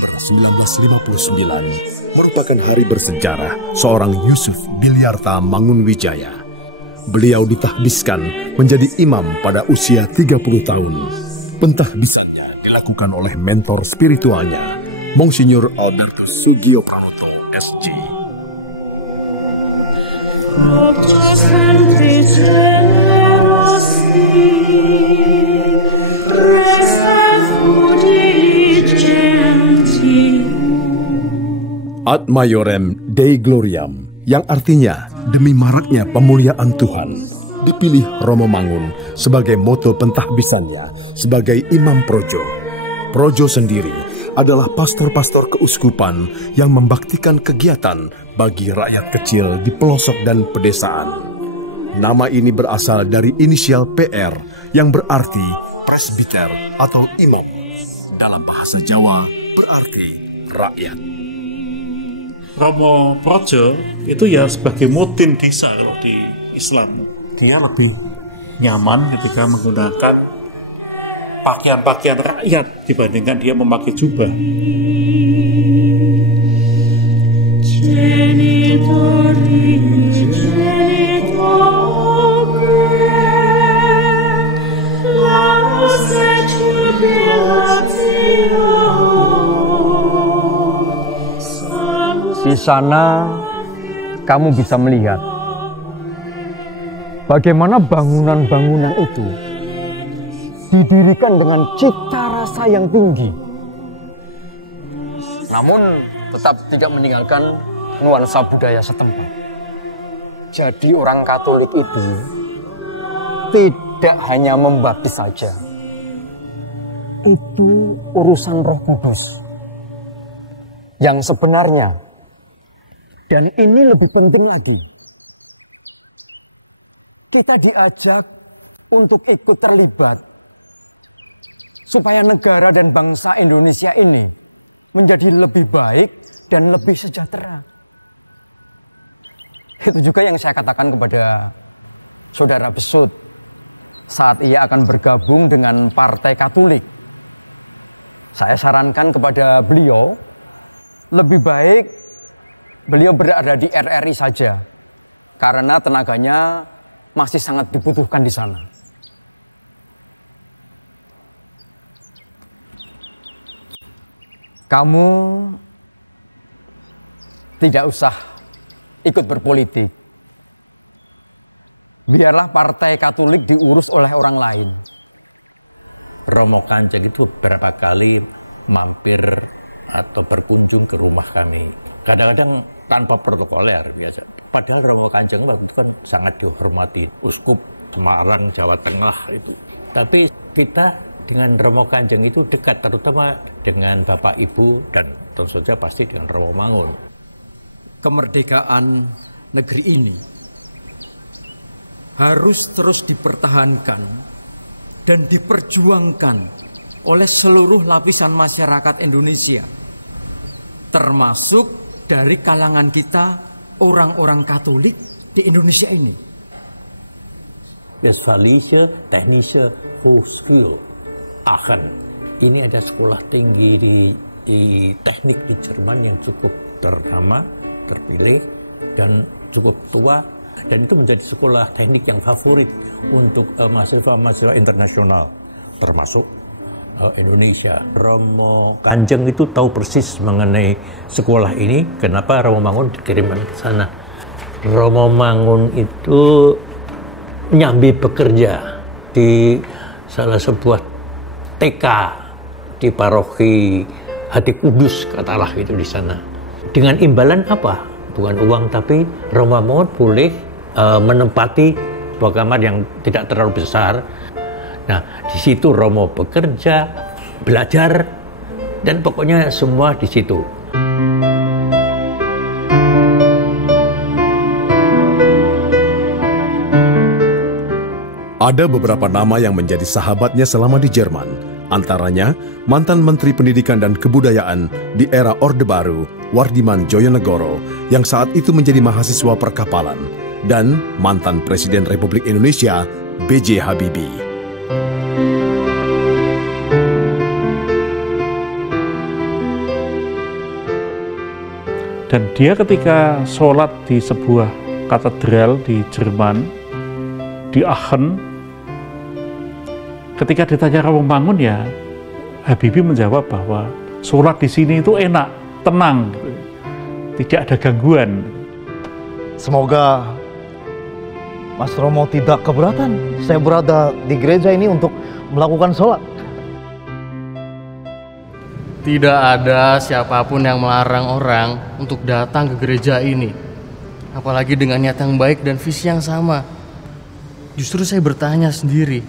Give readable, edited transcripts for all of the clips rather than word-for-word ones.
September 1959 merupakan hari bersejarah seorang Yusuf Bilyarta Mangunwijaya. Beliau ditahbiskan menjadi imam pada usia 30 tahun. Pentahbisannya dilakukan oleh mentor spiritualnya, Monsinyur Albertus Sugio Pramoto, SG. Ad Maiorem Dei Gloriam, yang artinya demi maraknya pemuliaan Tuhan, dipilih Romo Mangun sebagai moto pentahbisannya sebagai imam projo. Projo sendiri adalah pastor-pastor keuskupan yang membaktikan kegiatan bagi rakyat kecil di pelosok dan pedesaan. Nama ini berasal dari inisial PR yang berarti presbiter atau imam. Dalam bahasa Jawa berarti rakyat. Romo Projo itu ya sebagai mutin desa kalau di Islam. Dia lebih nyaman ketika menggunakan pakaian-pakaian rakyat dibandingkan dia memakai jubah. Di sana kamu bisa melihat bagaimana bangunan-bangunan itu didirikan dengan cita rasa yang tinggi, namun tetap tidak meninggalkan nuansa budaya setempat. Jadi orang Katolik itu tidak hanya membaptis saja, itu urusan Roh Kudus yang sebenarnya. Dan ini lebih penting lagi, kita diajak untuk ikut terlibat supaya negara dan bangsa Indonesia ini menjadi lebih baik dan lebih sejahtera. Itu juga yang saya katakan kepada Saudara Besut saat ia akan bergabung dengan Partai Katolik. Saya sarankan kepada beliau, lebih baik beliau berada di RRI saja, karena tenaganya masih sangat dibutuhkan di sana. Kamu tidak usah ikut berpolitik. Biarlah Partai Katolik diurus oleh orang lain. Romo Kanjeng itu beberapa kali mampir atau berkunjung ke rumah kami. Kadang-kadang tanpa protokoler biasa. Padahal Romo Kanjeng waktu itu kan sangat dihormati, Uskup Semarang, Jawa Tengah itu. Tapi kita dengan Romo Kanjeng itu dekat, terutama dengan Bapak Ibu dan tentu saja pasti dengan Romo Mangun. Kemerdekaan negeri ini harus terus dipertahankan dan diperjuangkan oleh seluruh lapisan masyarakat Indonesia, termasuk dari kalangan kita, orang-orang Katolik di Indonesia ini. Westfälische Technische Hochschule Aachen. Ini ada sekolah tinggi di teknik di Jerman yang cukup ternama, terpilih, dan cukup tua. Dan itu menjadi sekolah teknik yang favorit untuk mahasiswa-mahasiswa internasional, termasuk Indonesia. Romo Kanjeng itu tahu persis mengenai sekolah ini, kenapa Romo Mangun dikirimkan ke sana. Romo Mangun itu nyambi bekerja di salah sebuah TK di paroki Hati Kudus, katalah itu di sana. Dengan imbalan apa? Bukan uang, tapi Romo Mangun boleh menempati sebuah kamar yang tidak terlalu besar. Nah, di situ Romo bekerja, belajar, dan pokoknya semua di situ. Ada beberapa nama yang menjadi sahabatnya selama di Jerman. Antaranya, mantan Menteri Pendidikan dan Kebudayaan di era Orde Baru, Wardiman Joyonegoro, yang saat itu menjadi mahasiswa perkapalan, dan mantan Presiden Republik Indonesia, B.J. Habibie. Dan dia ketika sholat di sebuah katedral di Jerman, di Aachen, ketika ditanya Romo Mangun, ya Habibie menjawab bahwa sholat di sini itu enak, tenang, tidak ada gangguan. Semoga Mas Romo tidak keberatan saya berada di gereja ini untuk melakukan sholat. Tidak ada siapapun yang melarang orang untuk datang ke gereja ini, apalagi dengan niat yang baik dan visi yang sama. Justru saya bertanya sendiri,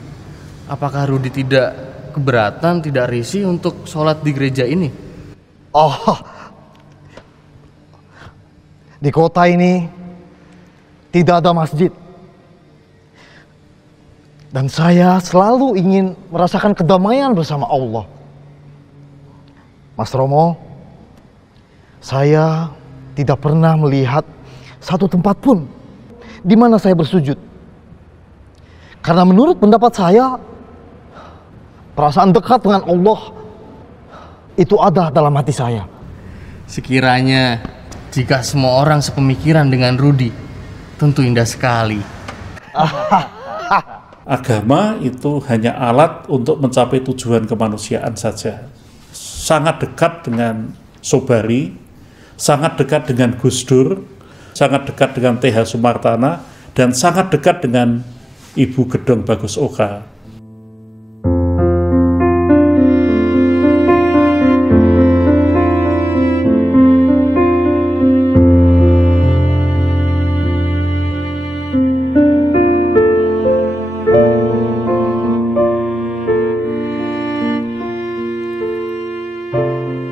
apakah Rudi tidak keberatan, tidak risih untuk sholat di gereja ini? Oh, di kota ini tidak ada masjid. Dan saya selalu ingin merasakan kedamaian bersama Allah. Mas Romo, saya tidak pernah melihat satu tempat pun di mana saya bersujud. Karena menurut pendapat saya, perasaan dekat dengan Allah itu ada dalam hati saya. Sekiranya jika semua orang sepemikiran dengan Rudi, tentu indah sekali. Agama itu hanya alat untuk mencapai tujuan kemanusiaan saja. Sangat dekat dengan Sobari, sangat dekat dengan Gus Dur, sangat dekat dengan TH Sumartana, dan sangat dekat dengan Ibu Gedong Bagus Oka.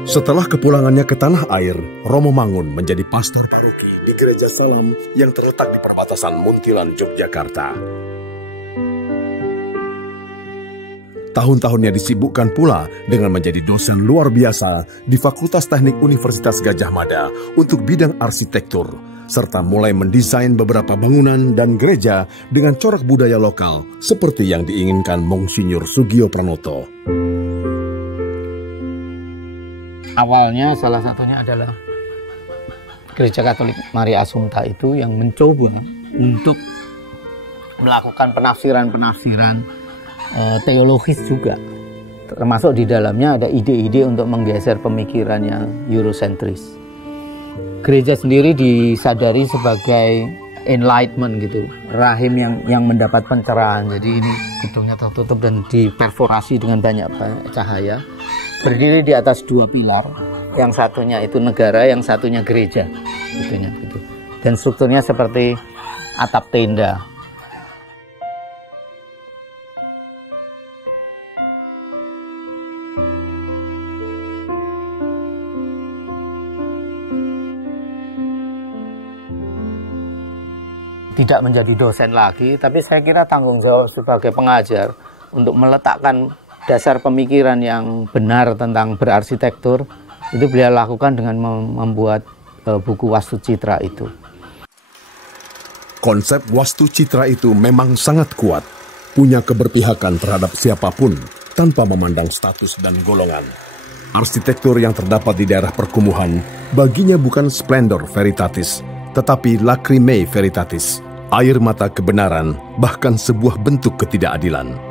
Setelah kepulangannya ke tanah air, Romo Mangun menjadi pastor paroki di Gereja Salam yang terletak di perbatasan Muntilan, Yogyakarta. Tahun-tahunnya disibukkan pula dengan menjadi dosen luar biasa di Fakultas Teknik Universitas Gadjah Mada untuk bidang arsitektur, serta mulai mendesain beberapa bangunan dan gereja dengan corak budaya lokal seperti yang diinginkan Monsinyur Sugio Pranoto. Awalnya salah satunya adalah Gereja Katolik Maria Assumpta itu yang mencoba untuk melakukan penafsiran-penafsiran teologis juga. Termasuk di dalamnya ada ide-ide untuk menggeser pemikiran yang Eurocentris. Gereja sendiri disadari sebagai enlightenment gitu, rahim yang mendapat pencerahan. Jadi ini gedungnya tertutup dan diperforasi dengan banyak cahaya. Berdiri di atas dua pilar, yang satunya itu negara, yang satunya gereja, gitu. Dan strukturnya seperti atap tenda. Tidak menjadi dosen lagi, tapi saya kira tanggung jawab sebagai pengajar untuk meletakkan dasar pemikiran yang benar tentang berarsitektur itu beliau lakukan dengan membuat buku Wastu Citra itu. Konsep Wastu Citra itu memang sangat kuat, punya keberpihakan terhadap siapapun tanpa memandang status dan golongan. Arsitektur yang terdapat di daerah perkumuhan baginya bukan splendor veritatis, tetapi lacrimae veritatis, air mata kebenaran, bahkan sebuah bentuk ketidakadilan.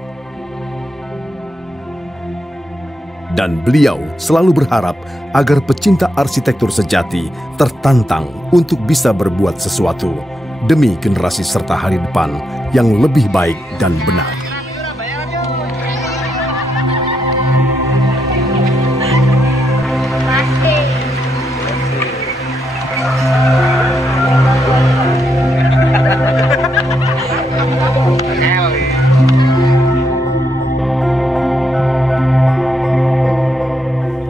Dan beliau selalu berharap agar pecinta arsitektur sejati tertantang untuk bisa berbuat sesuatu demi generasi serta hari depan yang lebih baik dan benar.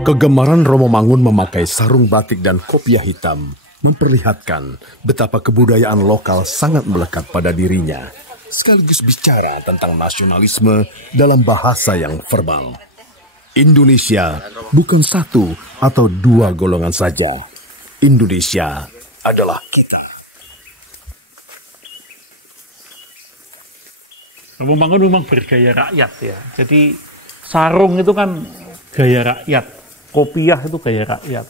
Kegemaran Romo Mangun memakai sarung batik dan kopiah hitam memperlihatkan betapa kebudayaan lokal sangat melekat pada dirinya, sekaligus bicara tentang nasionalisme dalam bahasa yang verbal. Indonesia bukan satu atau dua golongan saja. Indonesia adalah kita. Romo Mangun memang bergaya rakyat ya. Jadi sarung itu kan gaya rakyat. Kopiah itu gaya rakyat.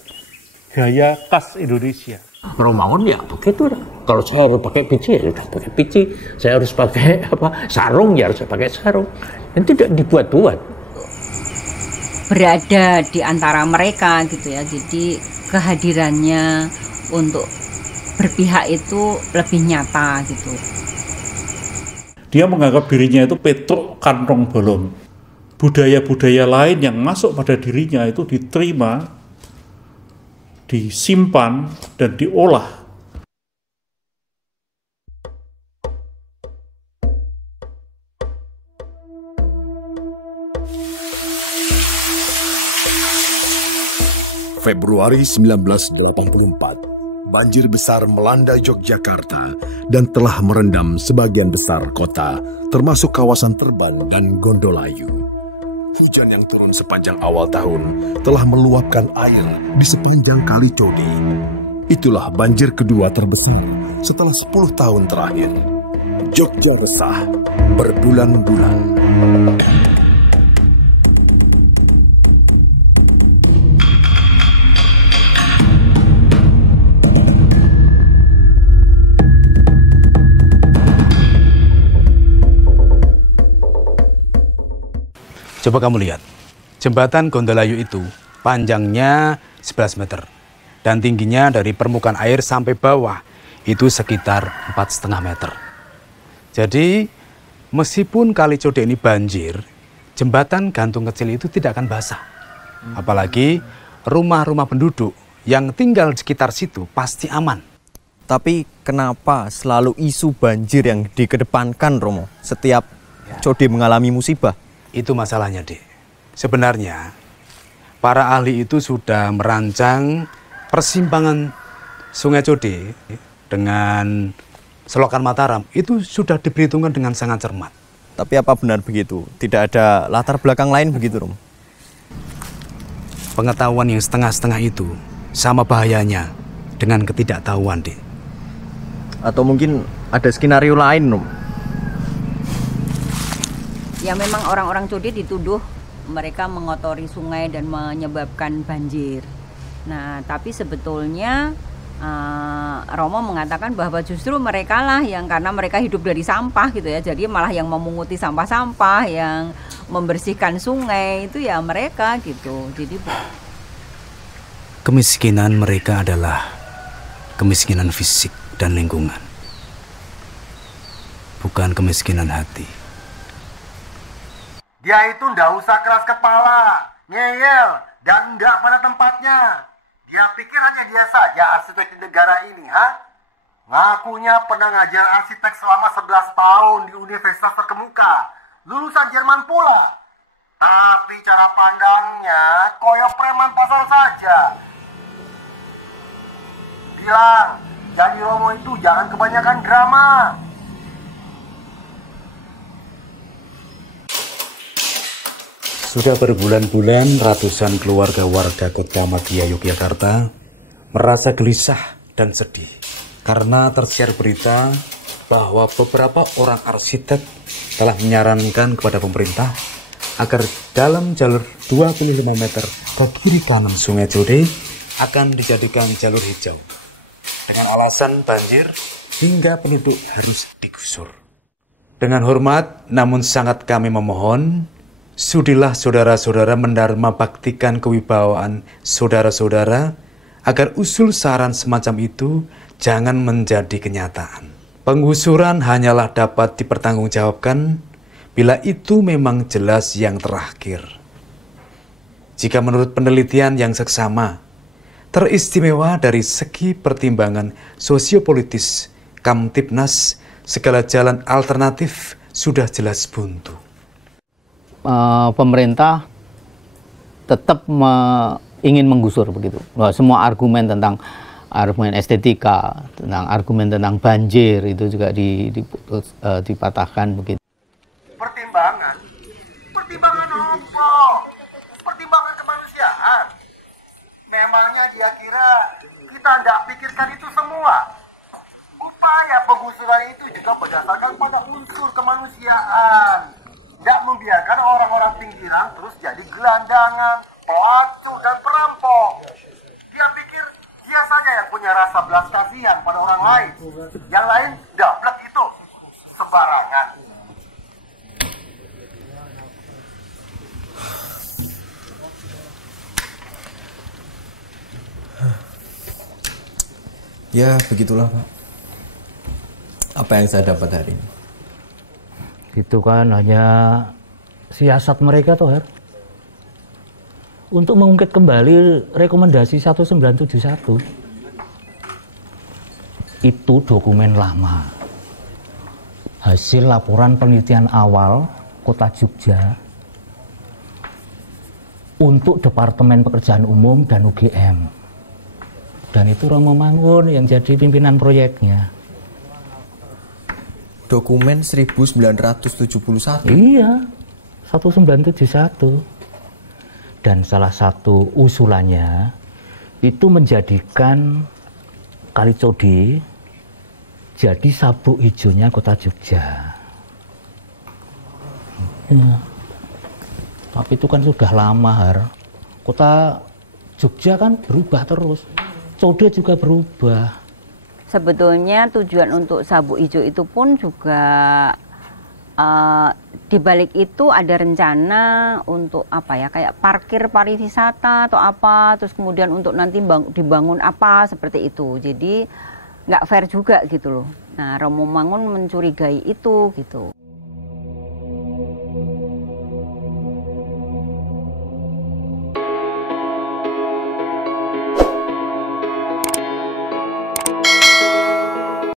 gaya khas Indonesia. Romangun ya begitu lah. Kalau saya harus pakai pici, ya sudah pakai pici. Saya harus pakai sarung, ya harus pakai sarung. Dan tidak dibuat-buat. Berada di antara mereka gitu ya. Jadi kehadirannya untuk berpihak itu lebih nyata gitu. Dia menganggap dirinya itu petruk kantong bolong. Budaya-budaya lain yang masuk pada dirinya itu diterima, disimpan, dan diolah. Februari 1984, banjir besar melanda Yogyakarta dan telah merendam sebagian besar kota, termasuk kawasan Terban dan Gondolayu. Hujan yang turun sepanjang awal tahun telah meluapkan air di sepanjang Kali Code. Itulah banjir kedua terbesar setelah 10 tahun terakhir. Jogja resah berbulan-bulan. Coba kamu lihat, jembatan Gondolayu itu panjangnya 11 meter dan tingginya dari permukaan air sampai bawah itu sekitar 4,5 meter. Jadi meskipun Kali Code ini banjir, jembatan gantung kecil itu tidak akan basah. Apalagi rumah-rumah penduduk yang tinggal di sekitar situ pasti aman. Tapi kenapa selalu isu banjir yang dikedepankan, Romo, setiap Code mengalami musibah? Itu masalahnya, Dek. Sebenarnya, para ahli itu sudah merancang persimpangan Sungai Code dengan selokan Mataram. Itu sudah diperhitungkan dengan sangat cermat. Tapi apa benar begitu? Tidak ada latar belakang lain begitu, Rom? Pengetahuan yang setengah-setengah itu sama bahayanya dengan ketidaktahuan, Dek. Atau mungkin ada skenario lain, Rom? Ya memang orang-orang Code dituduh mereka mengotori sungai dan menyebabkan banjir. Nah, tapi sebetulnya Romo mengatakan bahwa justru mereka lah yang karena mereka hidup dari sampah gitu ya. Jadi malah yang memunguti sampah-sampah, yang membersihkan sungai itu ya mereka gitu. Jadi kemiskinan mereka adalah kemiskinan fisik dan lingkungan. Bukan kemiskinan hati. Dia itu ndak usah keras kepala, ngeyel, dan ndak pada tempatnya. Dia pikir hanya dia saja arsitek di negara ini, ha? Ngakunya pernah ngajar arsitek selama 11 tahun di universitas terkemuka. Lulusan Jerman pula. Tapi cara pandangnya koyok preman pasar saja. Bilang, jadi Romo itu jangan kebanyakan drama. Sudah berbulan-bulan ratusan keluarga warga Kota Madia Yogyakarta merasa gelisah dan sedih karena tersiar berita bahwa beberapa orang arsitek telah menyarankan kepada pemerintah agar dalam jalur 25 meter ke kiri kanan Sungai Code akan dijadikan jalur hijau dengan alasan banjir hingga penduduk harus digusur. Dengan hormat namun sangat kami memohon, sudilah saudara-saudara mendharma baktikan kewibawaan saudara-saudara agar usul saran semacam itu jangan menjadi kenyataan. Penggusuran hanyalah dapat dipertanggungjawabkan bila itu memang jelas yang terakhir. Jika menurut penelitian yang seksama, teristimewa dari segi pertimbangan sosiopolitis, Kamtibnas, segala jalan alternatif sudah jelas buntu. Pemerintah tetap ingin menggusur begitu. Semua argumen tentang argumen estetika, tentang argumen tentang banjir itu juga dipatahkan begitu. Pertimbangan apa? Pertimbangan kemanusiaan. Memangnya dia kira kita nggak pikirkan itu semua? Upaya penggusuran itu juga berdasarkan pada unsur kemanusiaan. Tidak membiarkan orang-orang pinggiran terus jadi gelandangan, pelacu, dan perampok. Dia pikir belas kasihan pada orang lain. Yang lain dapat itu sembarangan. Ya, begitulah, Pak. Apa yang saya dapat hari ini? Itu kan hanya siasat mereka toh, Her. Untuk mengungkit kembali rekomendasi 1971. Itu dokumen lama. Hasil laporan penelitian awal Kota Jogja untuk Departemen Pekerjaan Umum dan UGM. Dan itu Romo Mangun yang jadi pimpinan proyeknya. Dokumen 1971? Iya, 1971. Dan salah satu usulannya itu menjadikan Kali Codi jadi sabuk hijaunya Kota Jogja. Ya. Tapi itu kan sudah lama, Har. Kota Jogja kan berubah terus. Code juga berubah. Sebetulnya tujuan untuk sabuk hijau itu pun juga di balik itu ada rencana untuk apa ya, kayak parkir pariwisata atau apa, terus kemudian untuk nanti dibangun apa seperti itu. Jadi nggak fair juga gitu loh. Nah, Romo Mangun mencurigai itu gitu.